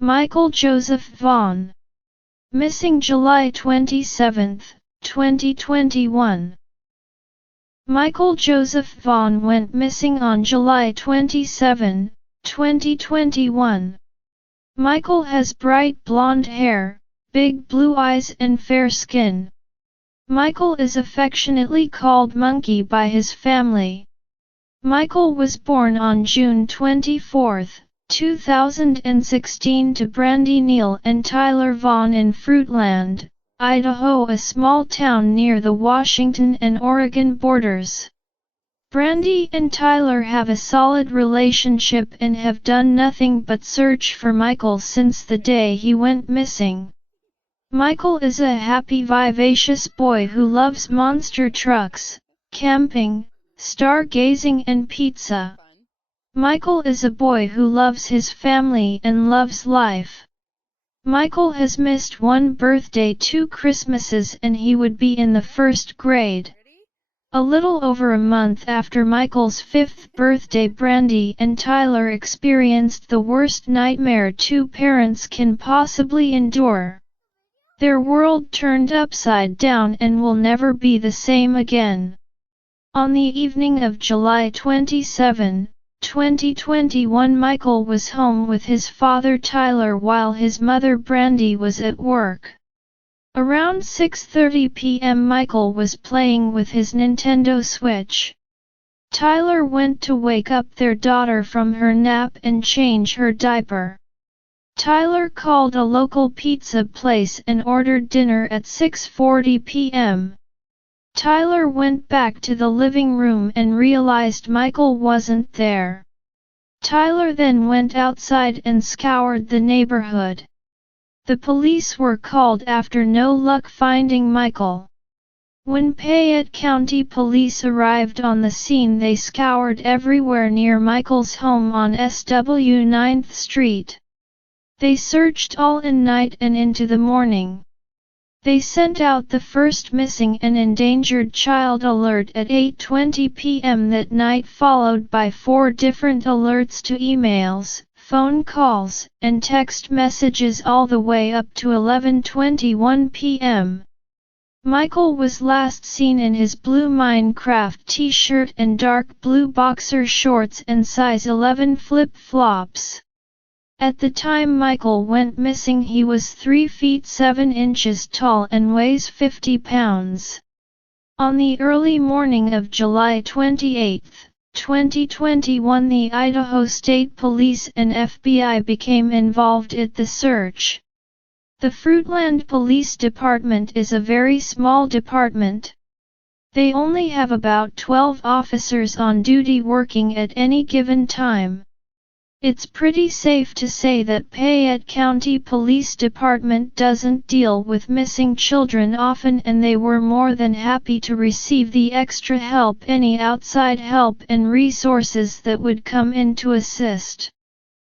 Michael Joseph Vaughn. Missing July 27, 2021. Michael Joseph Vaughn went missing on July 27, 2021. Michael has bright blonde hair, big blue eyes and fair skin. Michael is affectionately called Monkey by his family. Michael was born on June 24, 2016 to Brandy Neal and Tyler Vaughn in Fruitland, Idaho, a small town near the Washington and Oregon borders. Brandy and Tyler have a solid relationship and have done nothing but search for Michael since the day he went missing. Michael is a happy, vivacious boy who loves monster trucks, camping, stargazing and pizza. Michael is a boy who loves his family and loves life. Michael has missed one birthday, 2 Christmases, and he would be in the 1st grade. A little over a month after Michael's 5th birthday, Brandy and Tyler experienced the worst nightmare 2 parents can possibly endure. Their world turned upside down and will never be the same again. On the evening of July 27, 2021, Michael was home with his father Tyler while his mother Brandy was at work. Around 6:30 p.m. Michael was playing with his Nintendo Switch. Tyler went to wake up their daughter from her nap and change her diaper. Tyler called a local pizza place and ordered dinner at 6:40 p.m. Tyler went back to the living room and realized Michael wasn't there. Tyler then went outside and scoured the neighborhood. The police were called after no luck finding Michael. When Payette County Police arrived on the scene, they scoured everywhere near Michael's home on SW 9th Street. They searched all night and into the morning. They sent out the first missing and endangered child alert at 8:20 p.m. that night, followed by 4 different alerts to emails, phone calls, and text messages all the way up to 11:21 p.m. Michael was last seen in his blue Minecraft t-shirt and dark blue boxer shorts and size 11 flip-flops. At the time Michael went missing, he was 3 feet 7 inches tall and weighs 50 pounds. On the early morning of July 28, 2021, the Idaho State Police and FBI became involved in the search. The Fruitland Police Department is a very small department. They only have about 12 officers on duty working at any given time. It's pretty safe to say that Payette County Police Department doesn't deal with missing children often, and they were more than happy to receive the extra help, any outside help and resources that would come in to assist.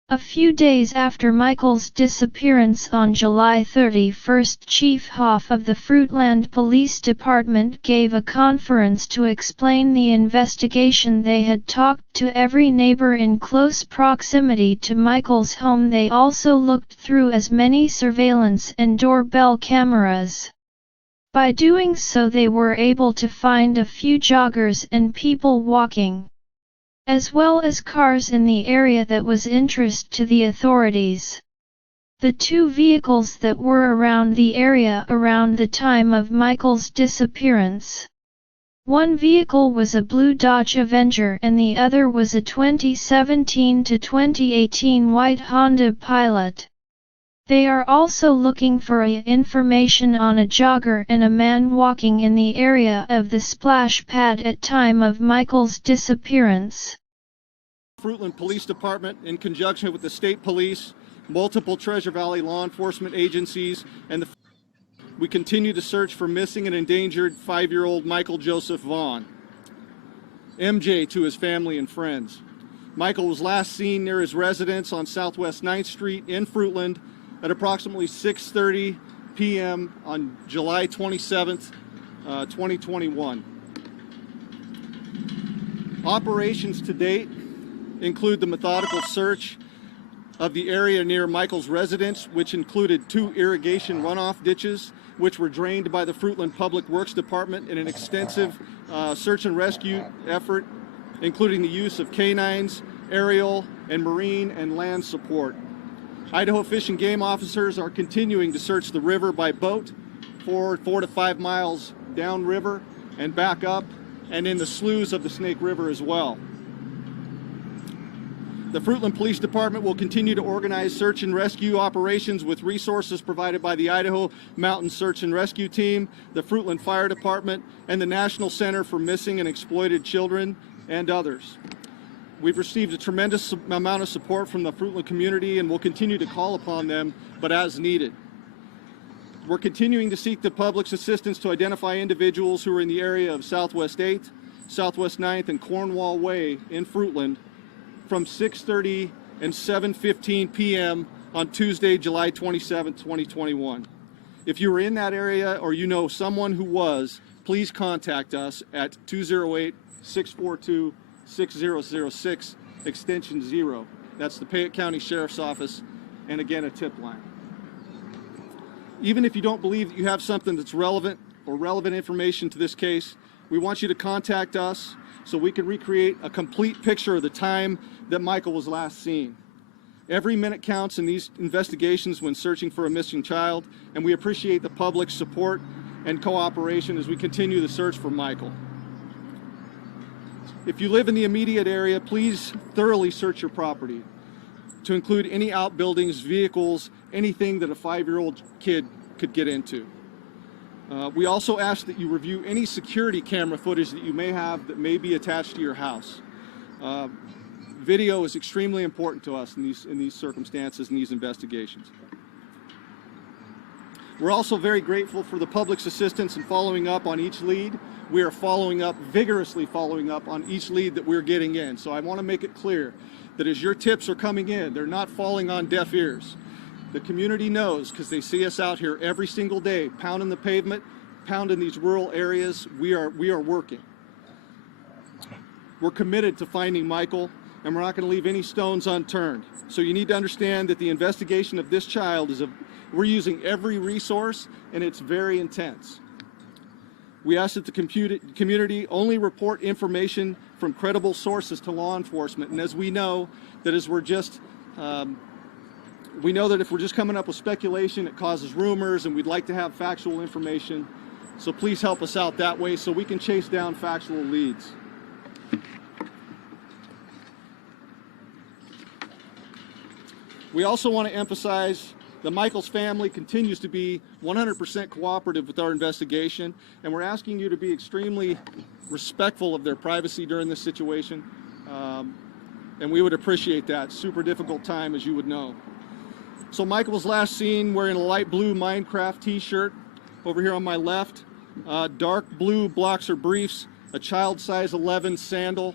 A few days after Michael's disappearance on July 31, Chief Hoff of the Fruitland Police Department gave a conference to explain the investigation. They had talked to every neighbor in close proximity to Michael's home. They also looked through as many surveillance and doorbell cameras. By doing so, they were able to find a few joggers and people walking, as well as cars in the area that was interest to the authorities. The 2 vehicles that were around the area around the time of Michael's disappearance. One vehicle was a blue Dodge Avenger and the other was a 2017 to 2018 white Honda Pilot. They are also looking for information on a jogger and a man walking in the area of the splash pad at time of Michael's disappearance. Fruitland Police Department, in conjunction with the state police, multiple Treasure Valley law enforcement agencies, and we continue to search for missing and endangered 5-year-old Michael Joseph Vaughn, MJ to his family and friends. Michael was last seen near his residence on Southwest 9th Street in Fruitland at approximately 6:30 p.m. on July 27th, 2021. Operations to date include the methodical search of the area near Michael's residence, which included 2 irrigation runoff ditches, which were drained by the Fruitland Public Works Department in an extensive search and rescue effort, including the use of canines, aerial, and marine and land support. Idaho Fish and Game officers are continuing to search the river by boat 4 to 5 miles downriver and back up, and in the sloughs of the Snake River as well. The Fruitland Police Department will continue to organize search and rescue operations with resources provided by the Idaho Mountain Search and Rescue Team, the Fruitland Fire Department, and the National Center for Missing and Exploited Children, and others. We've received a tremendous amount of support from the Fruitland community and will continue to call upon them, but as needed. We're continuing to seek the public's assistance to identify individuals who are in the area of Southwest 8th, Southwest 9th, and Cornwall Way in Fruitland from 6:30 and 7:15 p.m. on Tuesday, July 27, 2021. If you were in that area or you know someone who was, please contact us at 208-642-6006, extension 0. That's the Payette County Sheriff's Office, and again, a tip line. Even if you don't believe that you have something that's relevant or relevant information to this case, we want you to contact us so we can recreate a complete picture of the time that Michael was last seen. Every minute counts in these investigations when searching for a missing child, and we appreciate the public's support and cooperation as we continue the search for Michael. If you live in the immediate area, please thoroughly search your property to include any outbuildings, vehicles, anything that a 5-year-old kid could get into. We also ask that you review any security camera footage that you may have that may be attached to your house. Video is extremely important to us in these circumstances and these investigations. We're also very grateful for the public's assistance in following up on each lead. We are vigorously following up on each lead that we're getting in. So I want to make it clear that as your tips are coming in, they're not falling on deaf ears. The community knows because they see us out here every single day, pounding the pavement, pounding these rural areas. We are working. We're committed to finding Michael, and we're not going to leave any stones unturned. So you need to understand that the investigation of this child we're using every resource, and it's very intense. We ask that the community only report information from credible sources to law enforcement. And as we know, that if we're just coming up with speculation, it causes rumors, and we'd like to have factual information. So please help us out that way so we can chase down factual leads. We also want to emphasize that Michael's family continues to be 100% cooperative with our investigation, and we're asking you to be extremely respectful of their privacy during this situation, and we would appreciate that. Super difficult time, as you would know. So Michael was last seen wearing a light blue Minecraft t-shirt over here on my left, dark blue boxer briefs, a child size 11 sandal,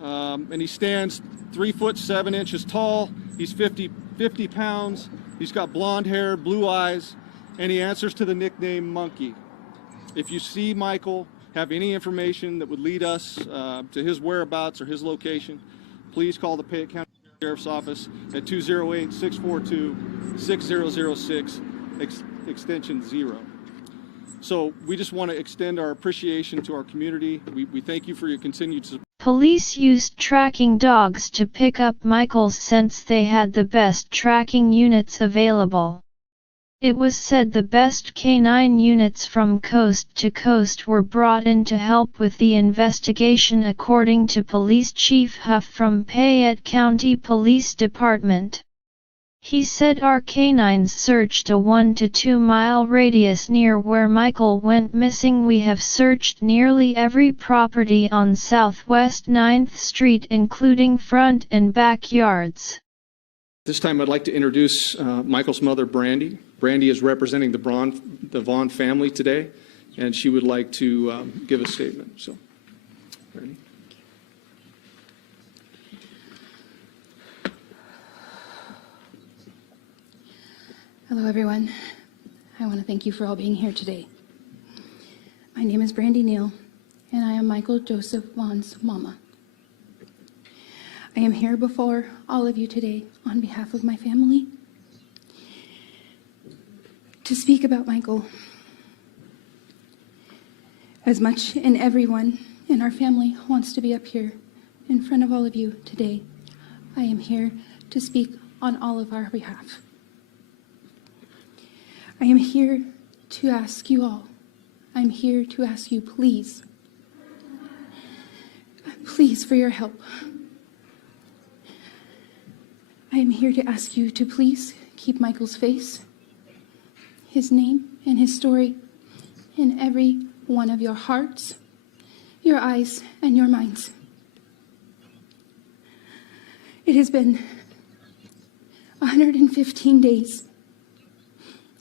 and he stands 3 foot 7 inches tall. He's 50 pounds. He's got blonde hair, blue eyes, and he answers to the nickname Monkey. If you see Michael, have any information that would lead us to his whereabouts or his location, please call the Payette County Sheriff's Office at 208-642-6006, extension 0. So we just want to extend our appreciation to our community. We thank you for your continued support. Police used tracking dogs to pick up Michael since they had the best tracking units available. It was said the best canine units from coast to coast were brought in to help with the investigation, according to Police Chief Huff from Payette County Police Department. He said our canines searched a 1 to 2 mile radius near where Michael went missing. We have searched nearly every property on Southwest 9th Street, including front and backyards. This time I'd like to introduce Michael's mother, Brandy. Brandy is representing the Vaughn family today, and she would like to give a statement. So, Brandy. Hello, everyone. I want to thank you for all being here today. My name is Brandy Neal, and I am Michael Joseph Vaughn's mama. I am here before all of you today on behalf of my family to speak about Michael. As much and everyone in our family wants to be up here in front of all of you today, I am here to speak on all of our behalf. I am here to ask you all, I'm here to ask you, please for your help. I am here to ask you to please keep Michael's face, his name, and his story in every one of your hearts, your eyes, and your minds. It has been 115 days.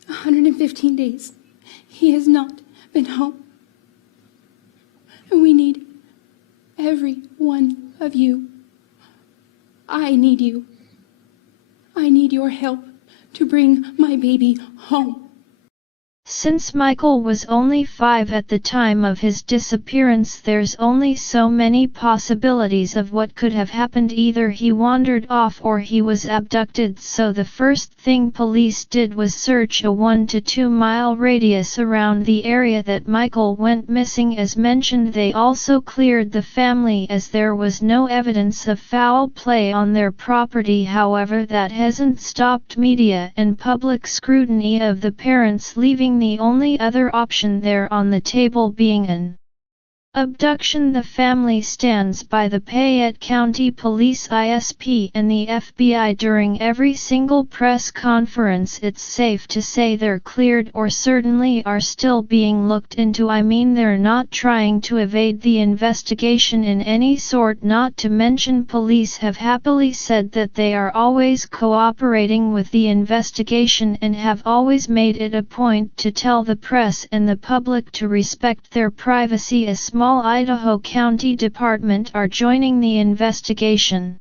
115 days. He has not been home. And we need every one of you. I need you. I need your help to bring my baby home. Since Michael was only 5 at the time of his disappearance, there's only so many possibilities of what could have happened. Either he wandered off or he was abducted, so the first thing police did was search a 1 to 2 mile radius around the area that Michael went missing. As mentioned, they also cleared the family as there was no evidence of foul play on their property. However, that hasn't stopped media and public scrutiny of the parents, leaving the only other option there on the table being an abduction. The family stands by the Payette County Police ISP and the FBI during every single press conference. It's safe to say they're cleared, or certainly are still being looked into. I mean, they're not trying to evade the investigation in any sort, not to mention police have happily said that they are always cooperating with the investigation and have always made it a point to tell the press and the public to respect their privacy. A small Idaho County Department are joining the investigation.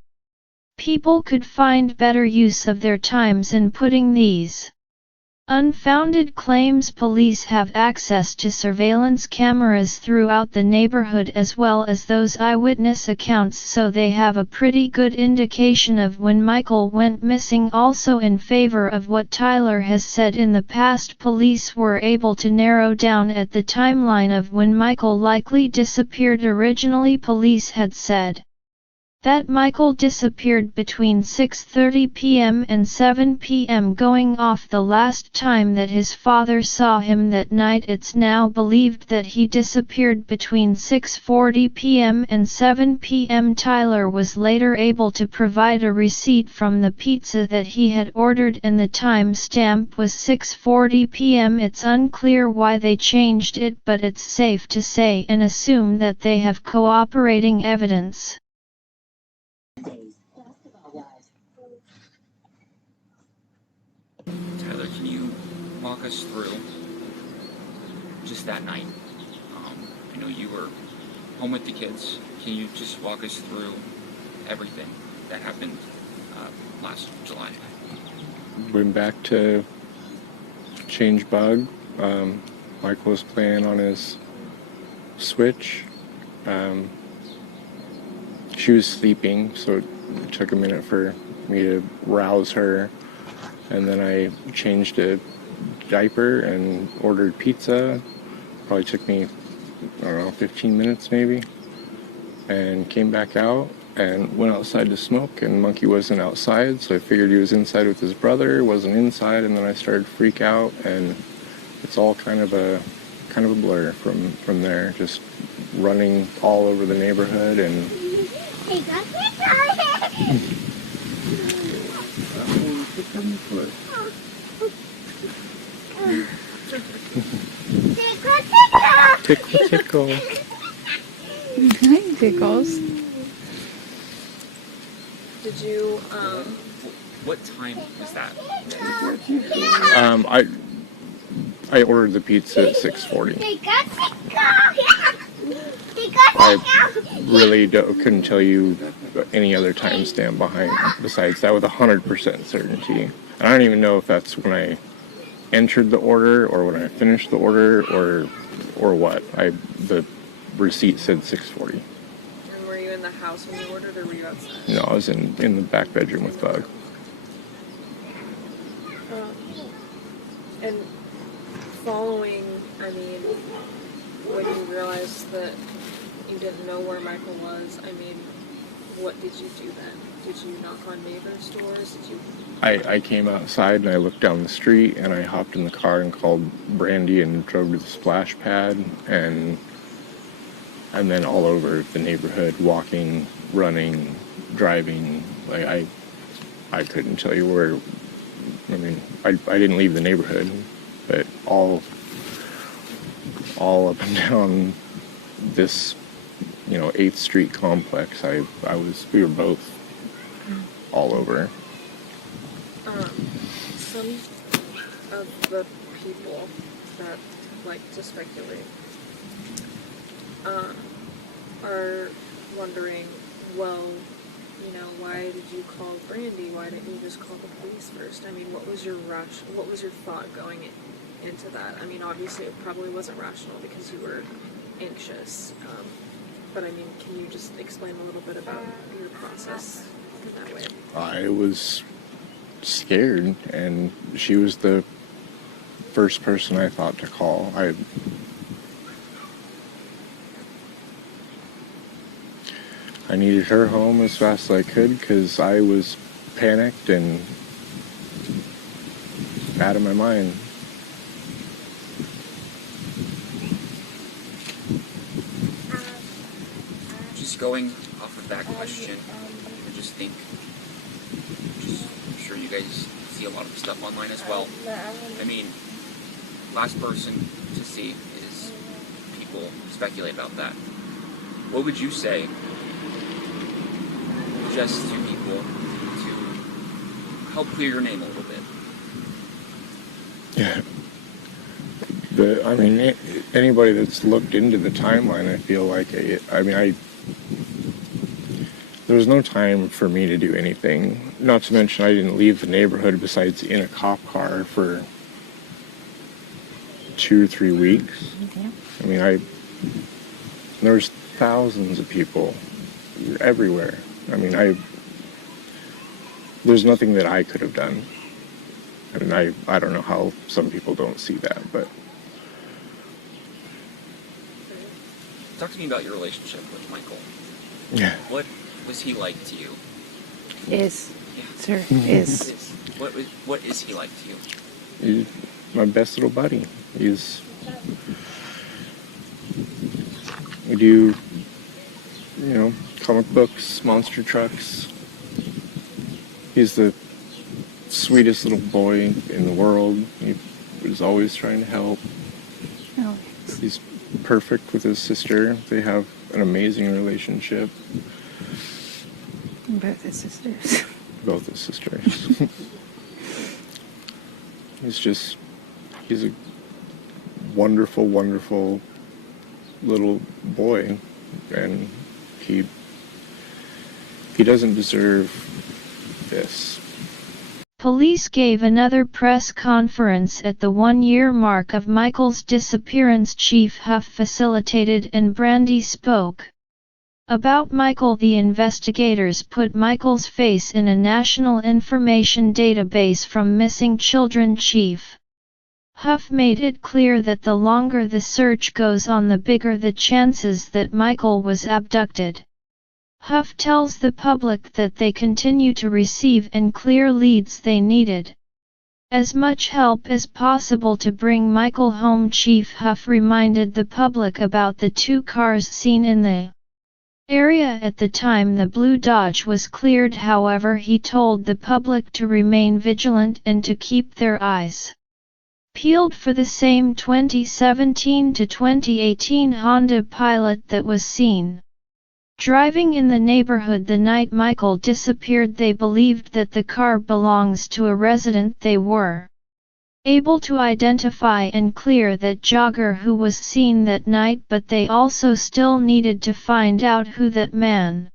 People could find better use of their times in putting these unfounded claims. Police have access to surveillance cameras throughout the neighborhood as well as those eyewitness accounts, so they have a pretty good indication of when Michael went missing. Also, in favor of what Tyler has said in the past, police were able to narrow down at the timeline of when Michael likely disappeared. Originally, police had said that Michael disappeared between 6:30 p.m. and 7 p.m., going off the last time that his father saw him that night. It's now believed that he disappeared between 6:40 p.m. and 7 p.m. Tyler was later able to provide a receipt from the pizza that he had ordered, and the time stamp was 6:40 p.m. It's unclear why they changed it, but it's safe to say and assume that they have cooperating evidence. Tyler, can you walk us through just that night? I know you were home with the kids. Can you just walk us through everything that happened last July? Went back to change bug. Michael was playing on his Switch. She was sleeping, so it took a minute for me to rouse her. And then I changed a diaper and ordered pizza. Probably took me, 15 minutes maybe. And came back out and went outside to smoke, and Monkey wasn't outside, so I figured he was inside with his brother, wasn't inside, and then I started to freak out, and it's all kind of a blur from there, just running all over the neighborhood. And tickle, tickle. Hi, Pickles. Did you, What time was that? I ordered the pizza at 6:40. I really couldn't tell you any other timestamp behind besides that with 100% certainty. And I don't even know if that's when I entered the order or when I finished the order or what. The receipt said 6:40. and were you in in the house when you ordered, or were you outside? No, I was in the back bedroom with Bug. And following, I mean, when you realized that you didn't know where Michael was, I mean, what did you do then? Did you knock on neighbors' doors? Did you? I came outside and I looked down the street and I hopped in the car and called Brandy and drove to the splash pad and then all over the neighborhood, walking, running, driving. Like I couldn't tell you where. I mean, I didn't leave the neighborhood, but all up and down this, 8th Street complex, we were both all over. Some of the people that like to speculate are wondering, well, why did you call Brandy? Why didn't you just call the police first? I mean, what was your thought going into that? I mean, obviously it probably wasn't rational because you were anxious. But I mean, can you just explain a little bit about your process in that way? I was scared, and she was the first person I thought to call. I needed her home as fast as I could because I was panicked and out of my mind. Just going off of that question, I just think, I'm sure you guys see a lot of stuff online as well. I mean, last person to see is people speculate about that. What would you say just to people to help clear your name a little bit? Yeah. Anybody that's looked into the timeline, I feel like, there was no time for me to do anything. Not to mention I didn't leave the neighborhood besides in a cop car for 2 or 3 weeks. Yeah. I mean, there's thousands of people everywhere. I mean, there's nothing that I could have done. I mean, I don't know how some people don't see that, but. Talk to me about your relationship with Michael. Yeah. What was he like to you? Is. Yeah. Sir, is. What is he like to you? He's my best little buddy. We do, comic books, monster trucks. He's the sweetest little boy in the world. He was always trying to help. Oh, He's perfect with his sister. They have an amazing relationship. both his sisters. Both his sisters. He's a wonderful, wonderful little boy, and he doesn't deserve this. Police gave another press conference at the 1-year mark of Michael's disappearance. Chief Huff facilitated and Brandy spoke. About Michael, the investigators put Michael's face in a national information database from missing children. Chief Huff made it clear that the longer the search goes on, the bigger the chances that Michael was abducted. Huff tells the public that they continue to receive and clear leads they needed as much help as possible to bring Michael home. Chief Huff reminded the public about the 2 cars seen in the area at the time the blue Dodge was cleared. However, he told the public to remain vigilant and to keep their eyes peeled for the same 2017 to 2018 Honda Pilot that was seen driving in the neighborhood the night Michael disappeared. They believed that the car belongs to a resident. They were able to identify and clear that jogger who was seen that night, but they also still needed to find out who that man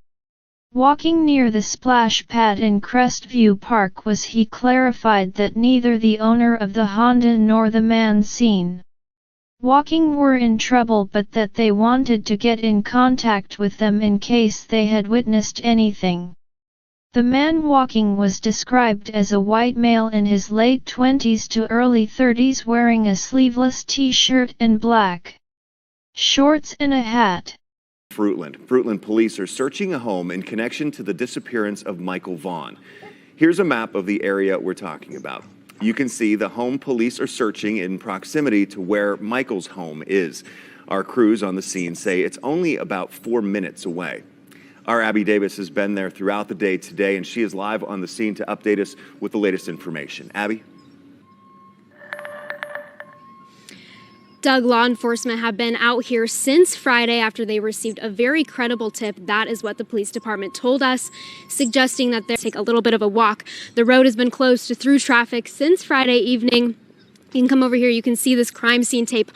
walking near the splash pad in Crestview Park was. He clarified that neither the owner of the Honda nor the man seen Walking were in trouble, but that they wanted to get in contact with them in case they had witnessed anything. The man walking was described as a white male in his late 20s to early 30s wearing a sleeveless t-shirt and black shorts and a hat. Fruitland police are searching a home in connection to the disappearance of Michael Vaughn. Here's a map of the area we're talking about. You can see the home police are searching in proximity to where Michael's home is. Our crews on the scene say it's only about 4 minutes away. Our Abby Davis has been there throughout the day today, and she is live on the scene to update us with the latest information. Abby? Doug, law enforcement have been out here since Friday after they received a very credible tip. That is what the police department told us, suggesting that they take a little bit of a walk. The road has been closed to through traffic since Friday evening. You can come over here, you can see this crime scene tape,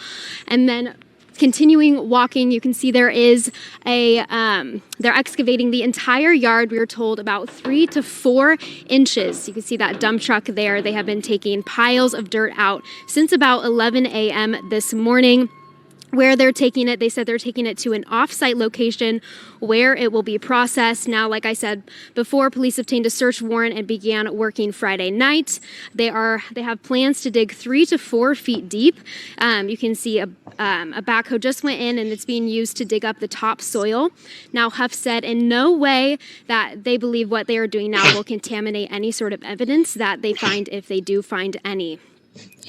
and then continuing walking, you can see there is they're excavating the entire yard. We were told about 3 to 4 inches. You can see that dump truck there. They have been taking piles of dirt out since about 11 a.m. this morning. Where they're taking it, they said they're taking it to an off-site location where it will be processed. Now, like I said before, police obtained a search warrant and began working Friday night. They have plans to dig 3 to 4 feet deep. You can see a backhoe just went in and it's being used to dig up the top soil. Now, Huff said in no way that they believe what they are doing now will contaminate any sort of evidence that they find, if they do find any.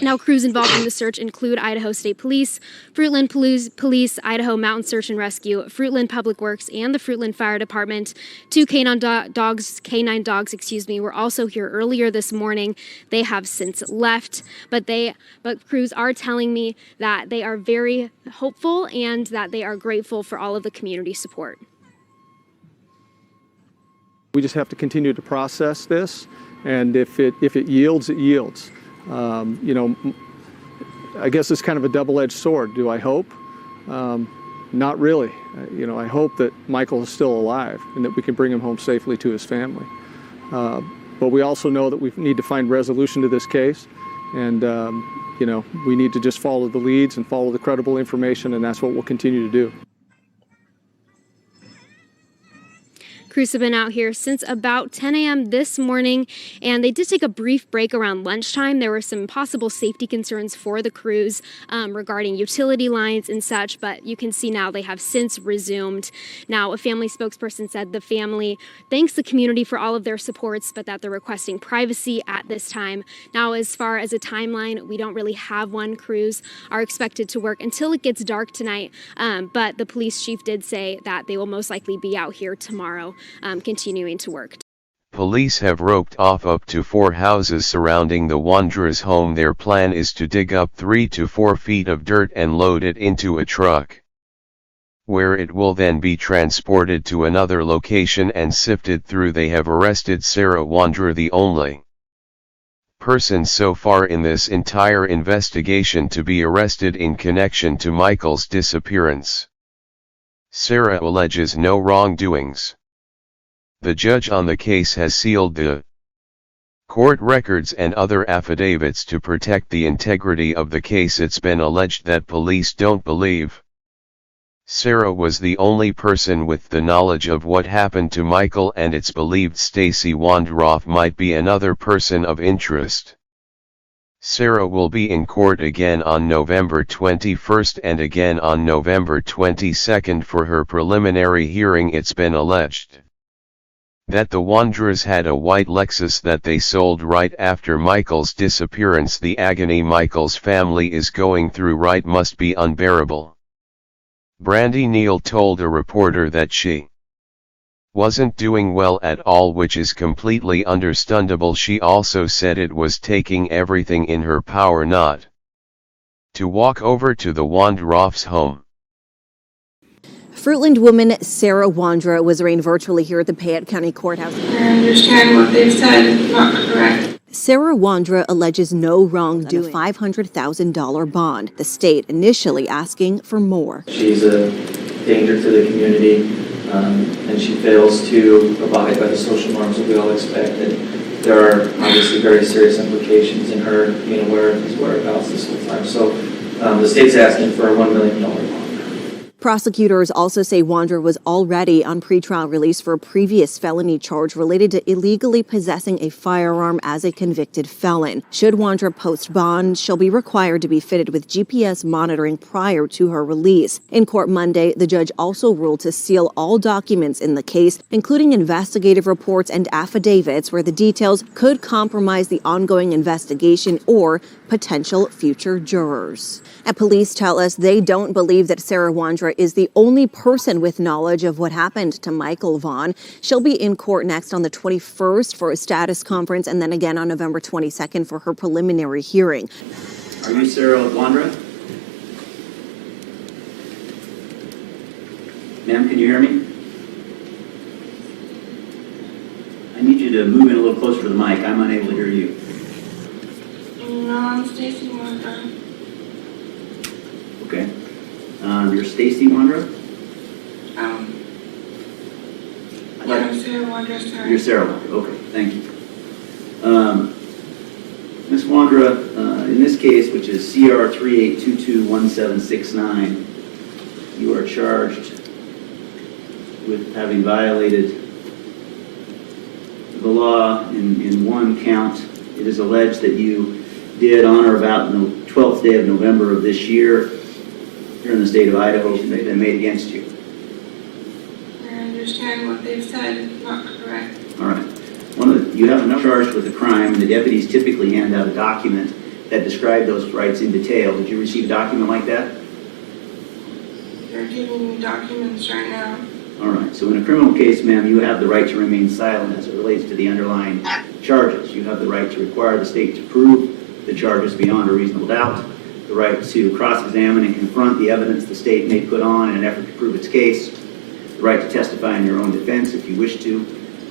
Now, crews involved in the search include Idaho State Police, Fruitland Police, Idaho Mountain Search and Rescue, Fruitland Public Works, and the Fruitland Fire Department. 2 canine dogs, were also here earlier this morning. They have since left, but crews are telling me that they are very hopeful and that they are grateful for all of the community support. We just have to continue to process this, and if it yields, it yields. I guess it's kind of a double-edged sword. Do I hope? Not really. I hope that Michael is still alive and that we can bring him home safely to his family. But we also know that we need to find resolution to this case, and we need to just follow the leads and follow the credible information, and that's what we'll continue to do. Crews have been out here since about 10 a.m. this morning, and they did take a brief break around lunchtime. There were some possible safety concerns for the crews regarding utility lines and such, but you can see now they have since resumed. Now, a family spokesperson said the family thanks the community for all of their supports, but that they're requesting privacy at this time. Now, as far as a timeline, we don't really have one. Crews are expected to work until it gets dark tonight, but the police chief did say that they will most likely be out here tomorrow. Continuing to work. Police have roped off up to 4 houses surrounding the Wanderers' home. Their plan is to dig up 3 to 4 feet of dirt and load it into a truck, where it will then be transported to another location and sifted through. They have arrested Sarah Wanderer, the only person so far in this entire investigation to be arrested in connection to Michael's disappearance. Sarah alleges no wrongdoings. The judge on the case has sealed the court records and other affidavits to protect the integrity of the case. It's been alleged that police don't believe Sarah was the only person with the knowledge of what happened to Michael, and it's believed Stacy Wondroff might be another person of interest. Sarah will be in court again on November 21st and again on November 22nd for her preliminary hearing. It's been alleged that the Wanderers had a white Lexus that they sold right after Michael's disappearance. The agony Michael's family is going through right must be unbearable. Brandy Neal told a reporter that she wasn't doing well at all, which is completely understandable. She also said it was taking everything in her power not to walk over to the Wondroff's home. Fruitland woman Sarah Wanderer was arraigned virtually here at the Payette County Courthouse. I understand what they've said is not correct. Sarah Wanderer alleges no wrongdoing. A $500,000 bond. The state initially asking for more. She's a danger to the community, and she fails to abide by the social norms that we all expect. And there are obviously very serious implications in her being aware of his whereabouts this whole time. So The state's asking for a $1 million bond. Prosecutors also say Wandra was already on pretrial release for a previous felony charge related to illegally possessing a firearm as a convicted felon. Should Wandra post bond, she'll be required to be fitted with GPS monitoring prior to her release. In court Monday, the judge also ruled to seal all documents in the case, including investigative reports and affidavits where the details could compromise the ongoing investigation or potential future jurors. And police tell us they don't believe that Sarah Wandra is the only person with knowledge of what happened to Michael Vaughn. She'll be in court next on the 21st for a status conference and then again on November 22nd for her preliminary hearing. Are you Sarah Wandra? Ma'am, can you hear me? I need you to move in a little closer to the mic. I'm unable to hear you. No, I'm Stacy Wandra. Okay. You're Stacy Wandra? Yeah, I'm Sarah Wandra, sorry. You're Sarah Wandra. Okay, thank you. Ms. Wandra, in this case, which is CR 38221769, you are charged with having violated the law in one count. It is alleged that you did on or about the 12th day of November of this year here in the state of Idaho they've been made against you. I understand what they've said is not correct. All right. You have enough charged with a crime, and the deputies typically hand out a document that describes those rights in detail. Did you receive a document like that? They're giving me documents right now. All right. So in a criminal case, ma'am, you have the right to remain silent as it relates to the underlying charges. You have the right to require the state to prove the charges beyond a reasonable doubt, the right to cross-examine and confront the evidence the state may put on in an effort to prove its case, the right to testify in your own defense if you wish to,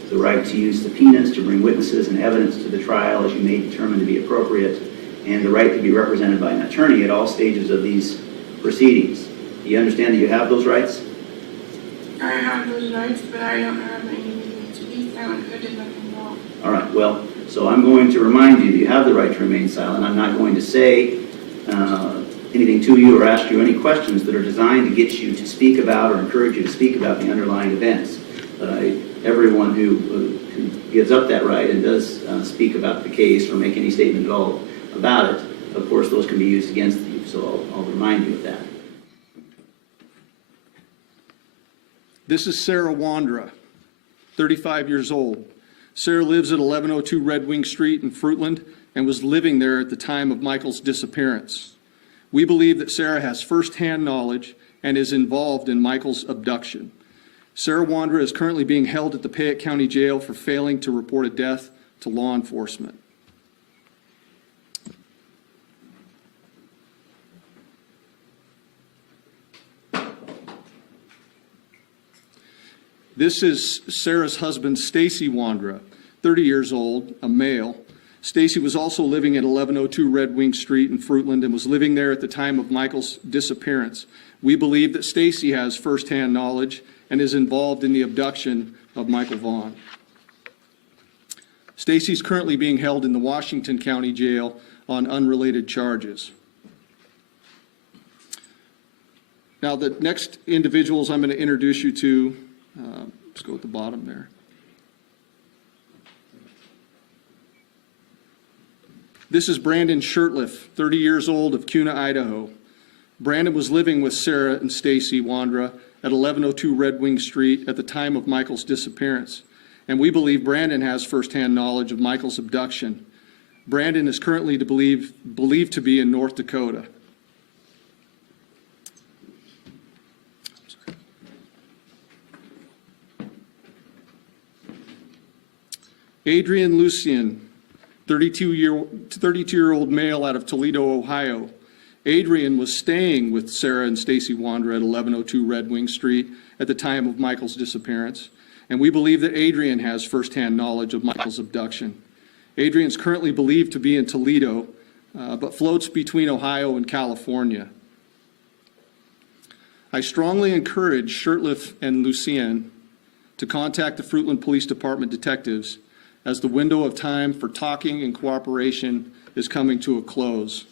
the right to use subpoenas to bring witnesses and evidence to the trial as you may determine to be appropriate, and the right to be represented by an attorney at all stages of these proceedings. Do you understand that you have those rights? I have those rights, but I don't have any reason to be silent. I did nothing wrong. All right, well, so I'm going to remind you that you have the right to remain silent. I'm not going to say anything to you or ask you any questions that are designed to get you to speak about or encourage you to speak about the underlying events. Everyone who gives up that right and does speak about the case or make any statement at all about it, of course, those can be used against you, so I'll remind you of that. This is Sarah Wandra, 35 years old. Sarah lives at 1102 Red Wing Street in Fruitland and was living there at the time of Michael's disappearance. We believe that Sarah has firsthand knowledge and is involved in Michael's abduction. Sarah Wandra is currently being held at the Payette County Jail for failing to report a death to law enforcement. This is Sarah's husband, Stacy Wandra, 30 years old, a male. Stacy was also living at 1102 Red Wing Street in Fruitland and was living there at the time of Michael's disappearance. We believe that Stacy has firsthand knowledge and is involved in the abduction of Michael Vaughn. Stacy is currently being held in the Washington County Jail on unrelated charges. Now, the next individuals I'm going to introduce you to, let's go at the bottom there. This is Brandon Shirtliff, 30 years old, of Kuna, Idaho. Brandon was living with Sarah and Stacy Wandra at 1102 Red Wing Street at the time of Michael's disappearance, and we believe Brandon has firsthand knowledge of Michael's abduction. Brandon is currently believed to be in North Dakota. Adrian Lucien, 32-year-old male out of Toledo, Ohio. Adrian was staying with Sarah and Stacy Wandra at 1102 Red Wing Street at the time of Michael's disappearance, and we believe that Adrian has firsthand knowledge of Michael's abduction. Adrian is currently believed to be in Toledo, but floats between Ohio and California. I strongly encourage Shirtliff and Lucien to contact the Fruitland Police Department detectives as the window of time for talking and cooperation is coming to a close.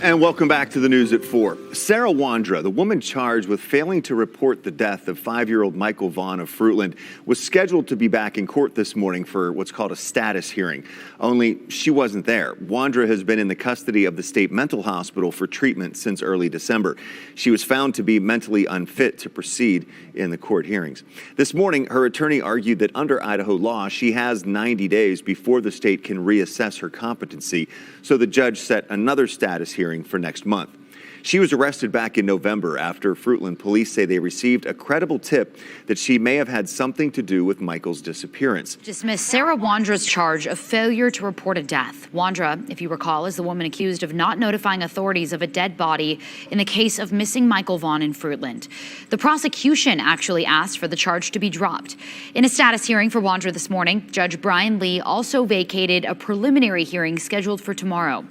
And welcome back to the news at 4. Sarah Wandra, the woman charged with failing to report the death of 5-year-old Michael Vaughn of Fruitland, was scheduled to be back in court this morning for what's called a status hearing. Only she wasn't there. Wandra has been in the custody of the state mental hospital for treatment since early December. She was found to be mentally unfit to proceed in the court hearings. This morning, her attorney argued that under Idaho law, she has 90 days before the state can reassess her competency. So the judge set another status hearing for next month. She was arrested back in November after Fruitland police say they received a credible tip that she may have had something to do with Michael's disappearance. Dismissed Sarah Wandra's charge of failure to report a death. Wandra, if you recall, is the woman accused of not notifying authorities of a dead body in the case of missing Michael Vaughn in Fruitland. The prosecution actually asked for the charge to be dropped. In a status hearing for Wandra this morning, Judge Brian Lee also vacated a preliminary hearing scheduled for tomorrow.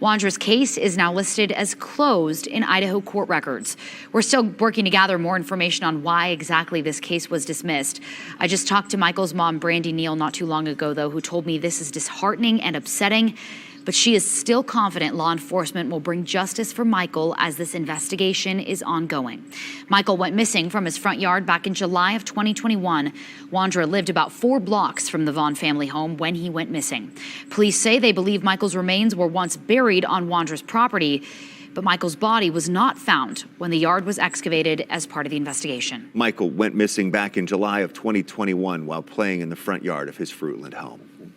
Wandra's case is now listed as closed in Idaho court records. We're still working to gather more information on why exactly this case was dismissed. I just talked to Michael's mom, Brandy Neal, not too long ago, though, who told me this is disheartening and upsetting, but she is still confident law enforcement will bring justice for Michael as this investigation is ongoing. Michael went missing from his front yard back in July of 2021. Wandra lived about 4 blocks from the Vaughn family home when he went missing. Police say they believe Michael's remains were once buried on Wandra's property, but Michael's body was not found when the yard was excavated as part of the investigation. Michael went missing back in July of 2021 while playing in the front yard of his Fruitland home.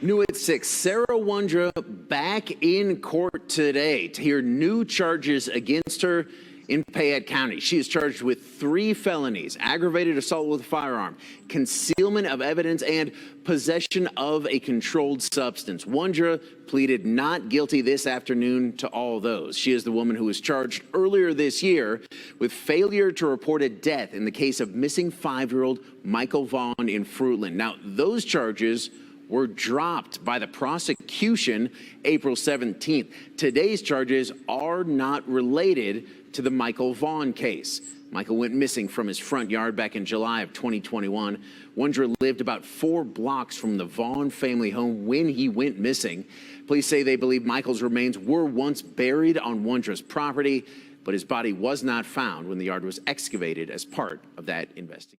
New at 6, Sarah Wandra back in court today to hear new charges against her in Payette County. She is charged with 3 felonies: aggravated assault with a firearm, concealment of evidence, and possession of a controlled substance. Wandra pleaded not guilty this afternoon to all those. She is the woman who was charged earlier this year with failure to report a death in the case of missing 5-year-old Michael Vaughn in Fruitland. Now, those charges were dropped by the prosecution April 17th. Today's charges are not related to the Michael Vaughn case. Michael went missing from his front yard back in July of 2021. Wandra lived about 4 blocks from the Vaughn family home when he went missing. Police say they believe Michael's remains were once buried on Wandra's property, but his body was not found when the yard was excavated as part of that investigation.